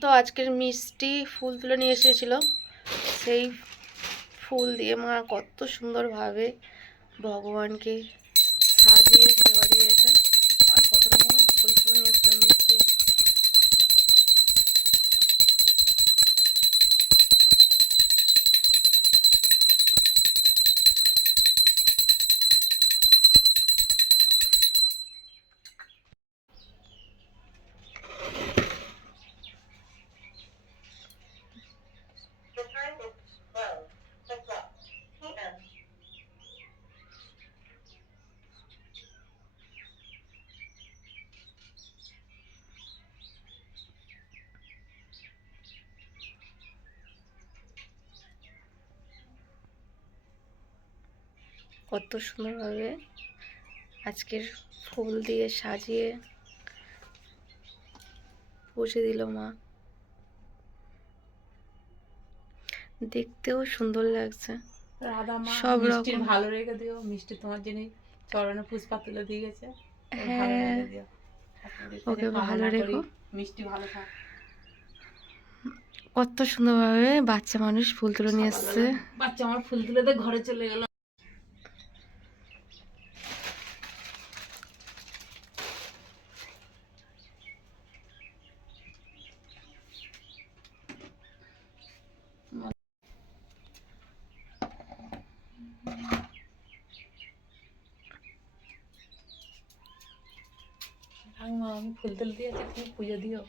তো আজকের মিষ্টি ফুল তুলে নিয়ে এসেছিল, সেই ফুল দিয়ে মা কত সুন্দরভাবে ভগবানকে সাজিয়ে সেবা দিয়েছে। আর কত রকমের ফুল তুলে নিয়ে এসেছে মিষ্টি। কত সুন্দরভাবে আজকের ফুল দিয়ে সাজিয়ে পুজো দিল মা। দেখতেও সুন্দর লাগছে। রাধা মা সব মিষ্টি রকম ভালো রেখে দিও। মিষ্টি তোমার জন্য চরণে পুষ্পা তুলে দিয়ে গেছে। ভালো হ্যাঁ, রেখে দিও। ওকে ভালো রেখো। মিষ্টি ভালো থাক। কত সুন্দরভাবে বাচ্চা মানুষ ফুল তুলে নিয়ে এসছে। বাচ্চা আমার ফুল তুলে দিয়ে ঘরে চলে গেল। আমি ফুল তুলে দিয়েছি, তুমি পুজো দিও।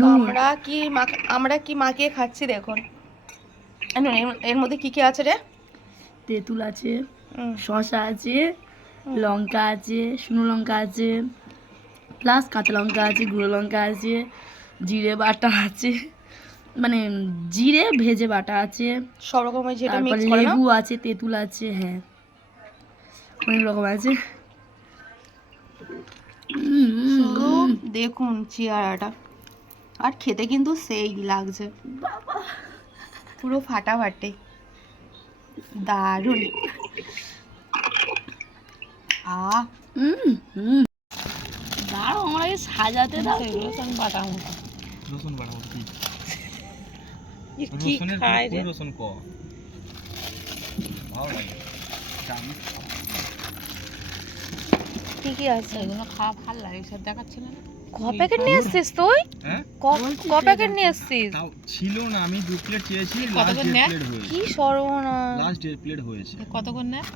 তো আমরা কি মাখিয়ে খাচ্ছি দেখুন। এর মধ্যে কি কি আছে রে? তেঁতুল আছে, শসা আছে, লঙ্কা আছে, শুকনো লঙ্কা আছে, প্লাস কাঁচা লঙ্কা আছে, গুঁড়ো লঙ্কা আছে, জিরে বাটা আছে, মানে জিরে ভেজে বাটা আছে, সব রকমের যেটা তারপর মিক্স করে না, লেবু আছে, তেঁতুল আছে, হ্যাঁ অনেক রকম আছে। শুধু দেখুন চেহারাটা, আর খেতে কিন্তু সেই লাগছে, পুরো ফাটাফাটি, দারুণ। দাঁড়াও আমার আগে সাজাতে দাও। রসুন বাটা মতো। রসুন বাটা কি? কি খায় রে? রসুন ক ভালো লাগে। কি কি আছে? এগুলো খাওয়া ভালো লাগে, সব দেখাচ্ছিল না। ক প্যাকেট নিয়ে এসছিস তুই? হ্যাঁ, ক প্যাকেট নিয়ে এসছিস? তাও ছিল না, আমি 2 প্লেট চেয়েছি, কত লাস্ট করে 1 নেয়? প্লেট হয়েছে। কি সর্বনাশ! লাস্ট 1 প্লেট হয়েছে। কত করে নেয়?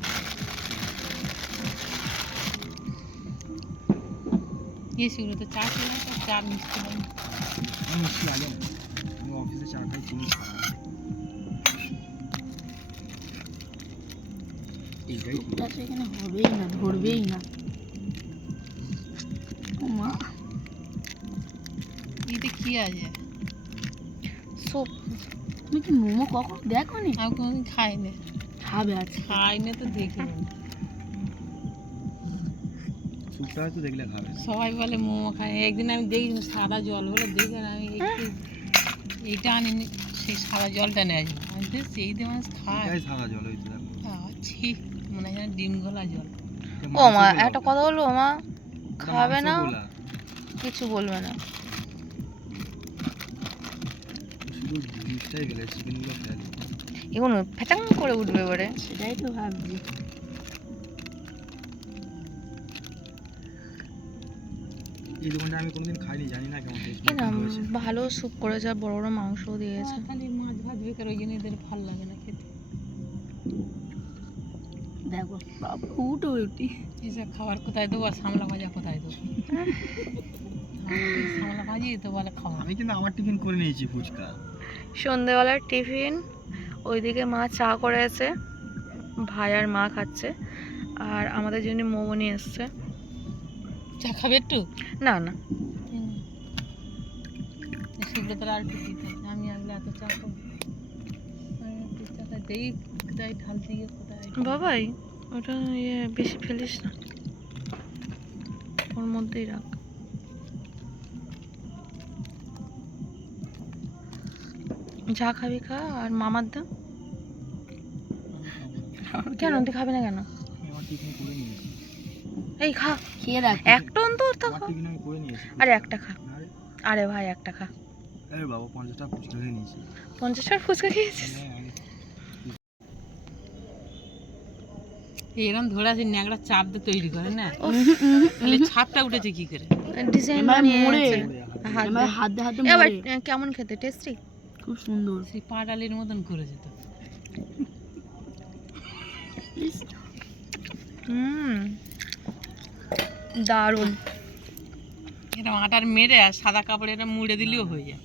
সেগুলো তো চা ছিল না, চা মিষ্টি নেই। আমি মিষ্টি লাগে না, আমি অফিসে চা খাই, চিনি খাই না। এইটাই ঠিক আছে। এখানে হবেই না, ধরবেই না। ও মা, এতে কি আছে? সুপ। তুমি কি মোমো কখন দেখো নি? আমি কোনোদিন খাইনি। খাবে আজকে। খাইনি তো দেখিনি। স্যুপটা হয়তো দেখলে খাবে। সবাই বলে মোমো খায়, একদিন আমি দেখি সাদা জল বলে দেখে আমি একটু এইটা আনিনি, সেই সাদা জলটা নেয় আমি দেখছি এই দিয়ে মানুষ খায়। এটাই সাদা জল হইতে দেখো। ছি, মনে হয় যেন ডিম গলা জল। ও মা, একটা কথা বলবো মা, খাবে না, কিছু বলবে না। শুধু জিনিসটাই গেলে চিকেনগুলো ফেলে। এগুলো ফ্যাটাং করে উঠবে এবারে। সেটাই তো ভাবছি। এই দোকানটা আমি কোনোদিন খাইনি, জানি না কেমন টেস্ট না, ভালো স্যুপ করেছে, আর বড় বড় মাংসও দিয়েছে। খালি মাছ ভাত বেকার, ওই জন্য এদের ভালো লাগে না খেতে। দেখো বাবা উঠো উঠি। এসব খাবার কোথায় দেবো, আর সামলা ভাজা কোথায় দেবো? সামলা ভাজি তো বলে খাওয়া। আমি কিন্তু আমার টিফিন করে নিয়েছি, ফুচকা। সন্ধেবেলার টিফিন, ওইদিকে মা চা করেছে, ভাই আর মা খাচ্ছে, আর আমাদের জন্য মোমো নিয়ে এসছে। চা খাবে একটু? না না, সেগুলো তো আর একটু দিতে, আমি আসলে এত চা খাবো, আমি একটু চা খাই, দেখি কোথায় ঢাল দিয়ে কোথায়। বাবাই ওটা বেশি ফেলিস না। ওর মধ্যেই রাখ। যা খাবি খা, আর মামার দাম কেন তুই খাবি না কেন? আমি আমার টিফিন করে নিয়েছি। এই খা, খেয়ে দেখ। একটা অন্তর তো আমার খা। টিফিন আমি করে নিয়েছি। আরে একটা খা, আরে আরে ভাই একটা খা। আরে বাবা 50 টাকা ফুচকা খেয়ে নিয়েছি। 50 টাকার ফুচকা খেয়েছিস? এরকম ধরে আছে ন্যাংরা চাপ দিয়ে তৈরি করে না, তাহলে ছাপটা উঠেছে কি করে? ডিজাইন এবার মোড়ে বানিয়েছে হাত এবার দিয়ে। হাতে হাতে এবার মোড়ে কেমন খেতে, টেস্টি? খুব সুন্দর। সেই পাটালির মতন করেছে তো। দারুণ। এরকম আটার মেরে আর সাদা কাপড়ে এটা মুড়ে দিলেও হয়ে যায়।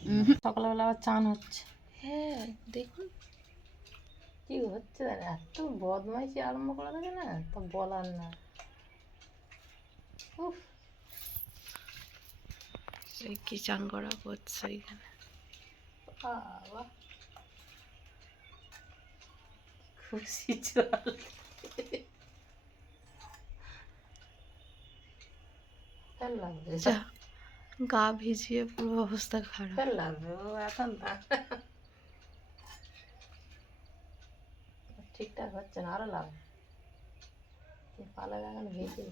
সকালবেলা আবার চান হচ্ছে। হ্যাঁ দেখুন কি হচ্ছে, এত বদমাইশি আরম্ভ করে দেবে না, তা বলার না। উফ, এই কি চান করা করছে এখানে, বাবা খুশি চল। যা, গা ভিজিয়ে পুরো অবস্থা খারাপ লাগবে ও এখন না। ঠিকঠাক হচ্ছে না, আরো লাগবে। পালা এখন ভিজে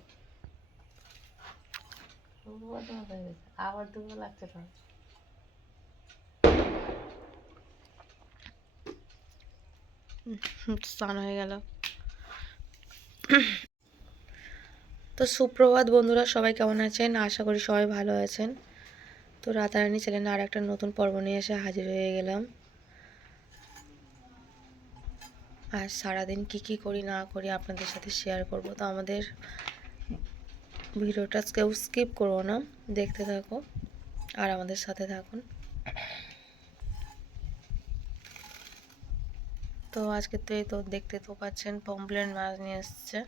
আবার ডুবো লাগছে তো। স্নান হয়ে গেল। তো সুপ্রভাত বন্ধুরা, সবাই কেমন আছেন? আশা করি সবাই ভালো আছেন। তো রাতারানি চ্যানেলে আর একটা নতুন পর্ব নিয়ে এসে হাজির হয়ে গেলাম। আর সারাদিন কি কি করি না করি আপনাদের সাথে শেয়ার করব। তো আমাদের ভিডিওটা কেউ স্কিপ করবো না, দেখতে থাকো আর আমাদের সাথে থাকুন। তো আজকে তো এই তো দেখতে তো পাচ্ছেন পমফ্রেট মাছ নিয়ে এসছে।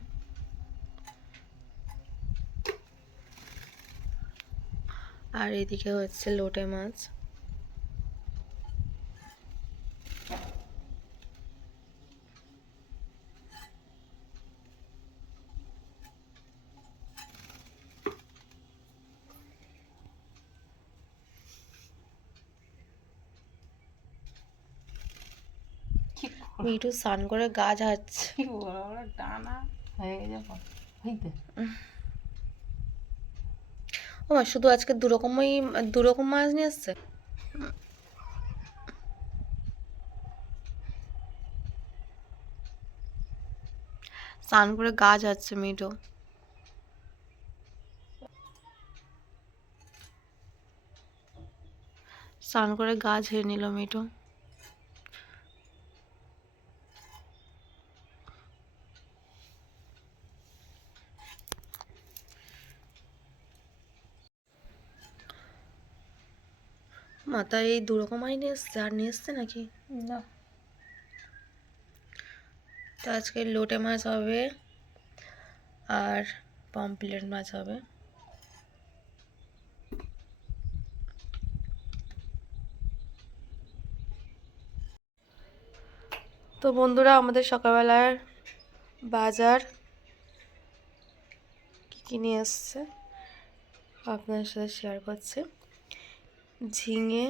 আর এদিকে হচ্ছে লোটে মাছ। মিঠু স্নান করে গা ঝাড়ছে। কি বড় বড় ডানা হয়ে যাবো হইতে। ও মা, শুধু আজকে দুরকম মাছ নিয়ে এসছে। স্নান করে গা ঝাড়ছে মিঠু। স্নান করে গা ঝেড়ে নিল মিঠু। মাথায় এই দুরকম আই নিয়ে এসছে, আর নিয়ে এসছে নাকি? না, তো আজকে লোটে মাছ হবে আর পমফ্রেট মাছ হবে। তো বন্ধুরা, আমাদের সকালবেলার বাজার কী কী নিয়ে এসছে আপনাদের সাথে শেয়ার করছি। ঝিঙে,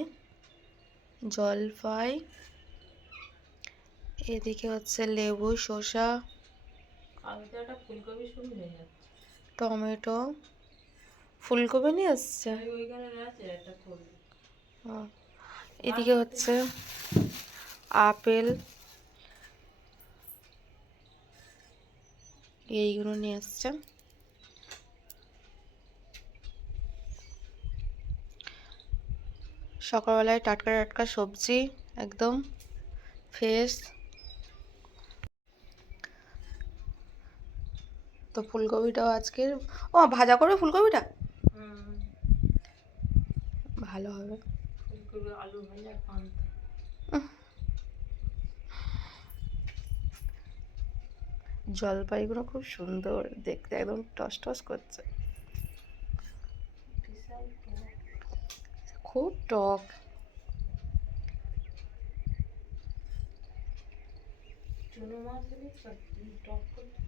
জলপাই, এদিকে হচ্ছে লেবু, শসা, কালকে একটা ফুলকপি শুরু হয়ে যাচ্ছে। টমেটো, ফুলকপি নিয়ে এসছে। ওইখানে আছে একটা করবে। এদিকে হচ্ছে আপেল, এইগুলো নিয়ে এসছে। সকালবেলায় টাটকা টাটকা সবজি, একদম ফ্রেশ। তো ফুলকপিটাও আজকের, ও ভাজা করবে ফুলকপিটা, ভালো হবে। ফুলকপি আলু ভাজা পান্তা। জলপাইগুলো খুব সুন্দর দেখতে, একদম টস টস করছে, খুব টক। চুনো মাছ হলে টক করতে।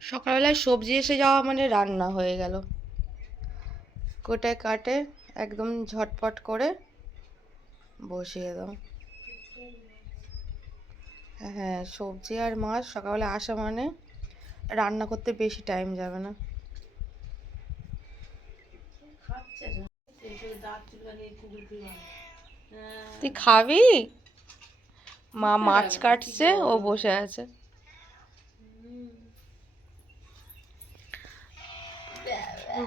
সকালবেলায় সবজি এসে যাওয়া মানে রান্না হয়ে গেল। কোটায় কাটে একদম ঝটপট করে বসিয়ে দাও। হ্যাঁ, সবজি আর মাছ সকালবেলা আসা মানে রান্না করতে বেশি টাইম যাবে না। তুই খাবি? মা মাছ কাটছে, ও বসে আছে।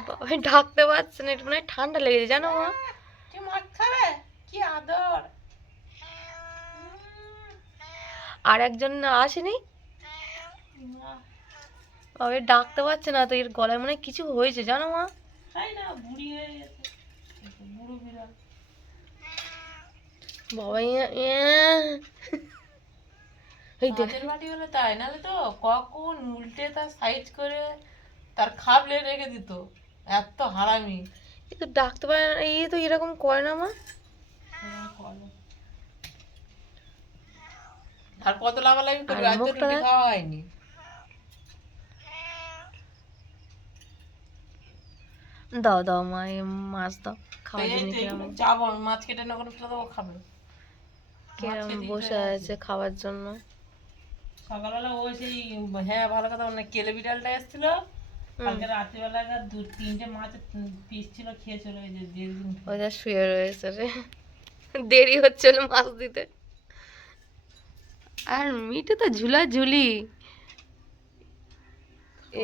বাবা ঢাকতে পারছে না, একটু মনে হয় ঠান্ডা লেগেছে জানো মা। তুই মাছ খাবে? কি আদর! আর একজন আসেনি, বাবা ডাকতে পারছে না তো, এর গলায় মনে হয় কিছু হয়েছে জানো মা। তাই না, বুড়ি হয়ে গেছে, বুড়ো বিড়াল। বাবা কাঁচের বাটি হলে তাই, নাহলে তো কখন উল্টে তার সাইজ করে তার খাবলে রেখে দিত। এত হারামি। এ তো ডাকতে পারে না, এই তো এরকম করে না মা। আর কত লাফালাফি করবে, আর আজ তো মুখটা রুটি খাওয়া হয়নি। দাও দাও মা, এই মাছ দাও, খাওয়ার এই জন্য তো কিরম এইগুলো যাবো, মাছ কেটে না করে ফেলে দেবো, খাবে। কিরম বসে আছে খাওয়ার জন্য। সকালবেলা ও সেই, হ্যাঁ ভালো কথা, মানে কেলে বিড়ালটা এসেছিল কালকে রাত্রিবেলা, 2-3টে মাছ পিস ছিল, খেয়ে চলে গেছে। দেড় দিন ওই যা শুয়ে রয়েছে রে, দেরি হচ্ছিল মাছ দিতে। আর মিটে তো ঝুলাঝুলি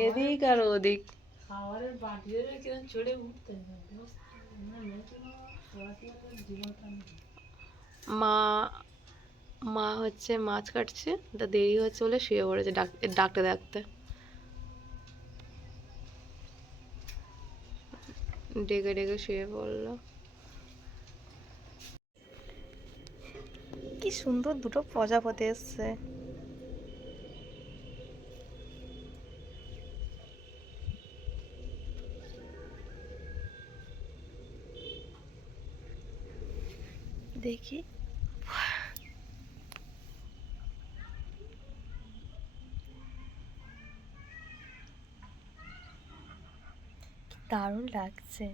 এদিক আর ওদিক। খাবারের বাটিরে কিরম চড়ে উঠতে মা মা হচ্ছে মাছ কাটছে, তা দেরি হচ্ছে বলে শুয়ে পড়েছে ডাকতে ডাকতে। ডেকে ডেকে শুয়ে পড়লো। কি সুন্দর দুটো প্রজাপতি এসছে। দেখি দারুণ লাগছে।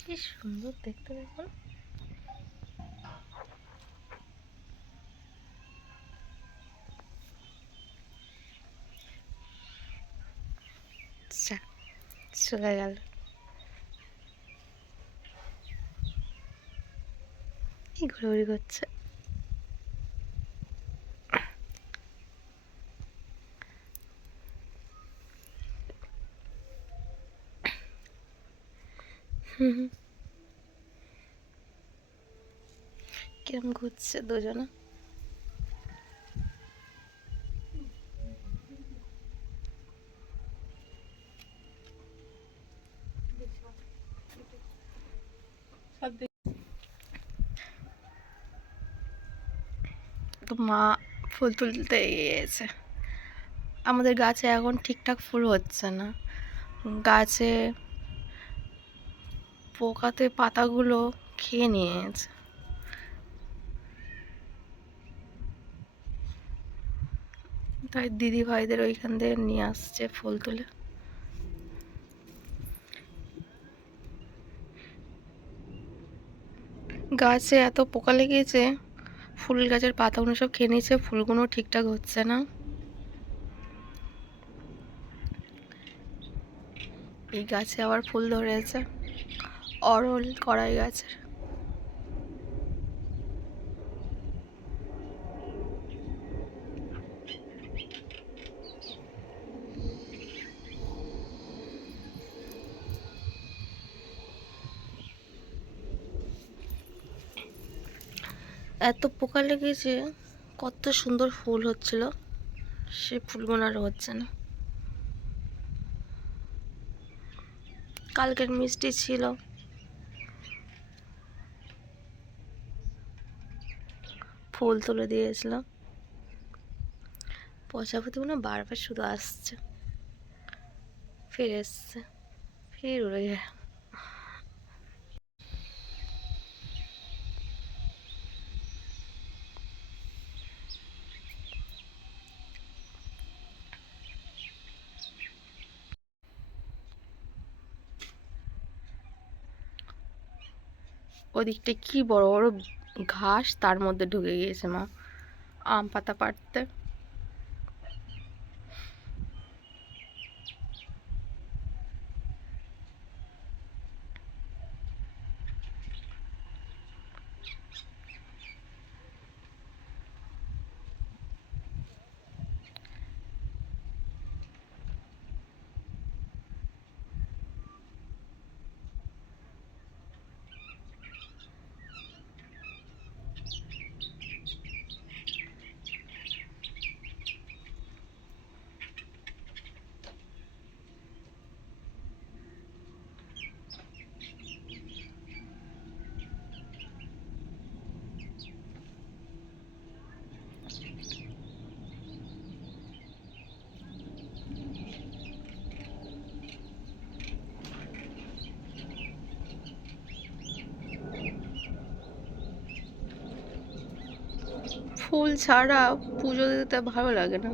কি সুন্দর দেখতে দেখুন। চলে গেল। কি ঘোরাঘুরি করছে। কিরম ঘুরছে দুজনে। তো মা ফুল তুলতে গিয়েছে। আমাদের গাছে এখন ঠিকঠাক ফুল হচ্ছে না, গাছে পোকাতে পাতাগুলো খেয়ে নিয়েছে। তাই দিদি ভাইদের ওইখান থেকে নিয়ে আসছে ফুল তুলে। গাছে এত পোকা লেগেছে, ফুল গাছের পাতাগুলো সব খেয়ে নিয়েছে, ফুলগুলো ঠিকঠাক হচ্ছে না। এই গাছে আবার ফুল ধরেছে, অরল কড়াই গাছের। এত পোকা লেগেছে, কত সুন্দর ফুল হচ্ছিল, সে ফুলগুলো আর হচ্ছে না। কালকের মিষ্টি ছিল, ফুল তুলে দিয়েছিলাম। প্রজাপতি মনে হয় বারবার শুধু আসছে, ফির এসছে, ফির উড়ে গেল। ওদিকটা কি বড় বড় ঘাস, তার মধ্যে ঢুকে গিয়েছে মা আম পাতা পাড়তে। ফুল ছাড়া পুজো দিতে ভালো লাগে না।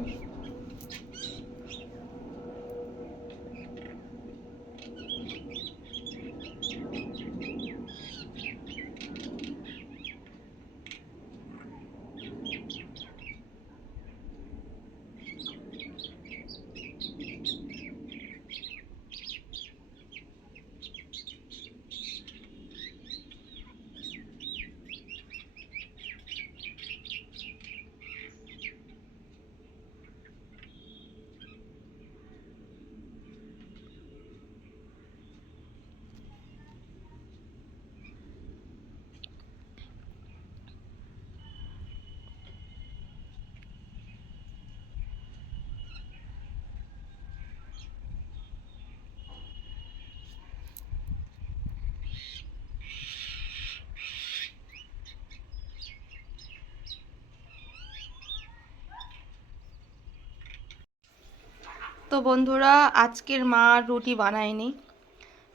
তো বন্ধুরা, আজকের মা রুটি বানায়নি।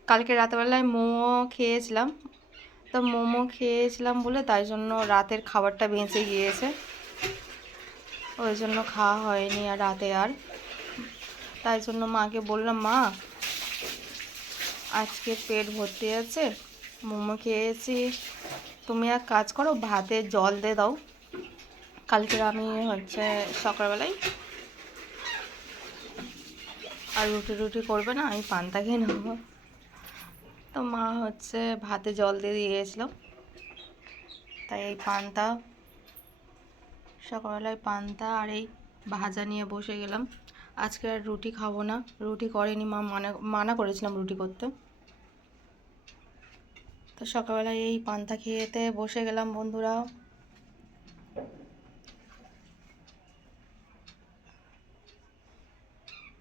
কালকে রাতেবেলায় মোমো খেয়েছিলাম, তো মোমো খেয়েছিলাম বলে তাই জন্য রাতের খাবারটা বেঁচে গিয়েছে, ওই জন্য খাওয়া হয়নি আর রাতে। আর তাই জন্য মাকে বললাম, মা আজকে পেট ভর্তি আছে, মোমো খেয়েছি, তুমি এক কাজ করো, ভাতে জল দিয়ে দাও, কালকের আমি সকালবেলায় আর রুটি করবে না, আমি পান্তা খেয়ে নেবো। তো মা ভাতে জল দিয়ে দিয়েছিল, তাই এই পান্তা, সকালবেলায় পান্তা আর এই ভাজা নিয়ে বসে গেলাম। আজকে আর রুটি খাবো না, রুটি করেনি মা, মানা করেছিলাম রুটি করতে। তো সকালবেলায় এই পান্তা খেতে বসে গেলাম বন্ধুরা।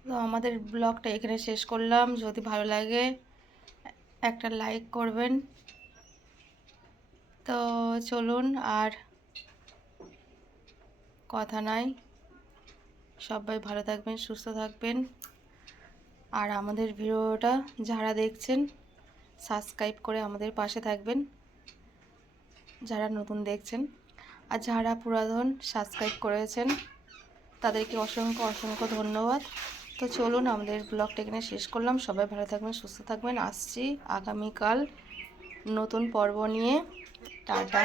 তো আমাদের ব্লগটা এখানে শেষ করলাম। যদি ভালো লাগে একটা লাইক করবেন। তো চলুন, আর কথা নাই, সবাই ভালো থাকবেন, সুস্থ থাকবেন। আর আমাদের ভিডিওটা যারা দেখছেন সাবস্ক্রাইব করে আমাদের পাশে থাকবেন, যারা নতুন দেখছেন। আর যারা পুরাতন সাবস্ক্রাইব করেছেন তাদেরকে অসংখ্য অসংখ্য ধন্যবাদ। তো চলুন, আমাদের ব্লগটা এখানে শেষ করলাম। সবাই ভালো থাকবেন, সুস্থ থাকবেন। আসছি আগামীকাল নতুন পর্ব নিয়ে। টাটা।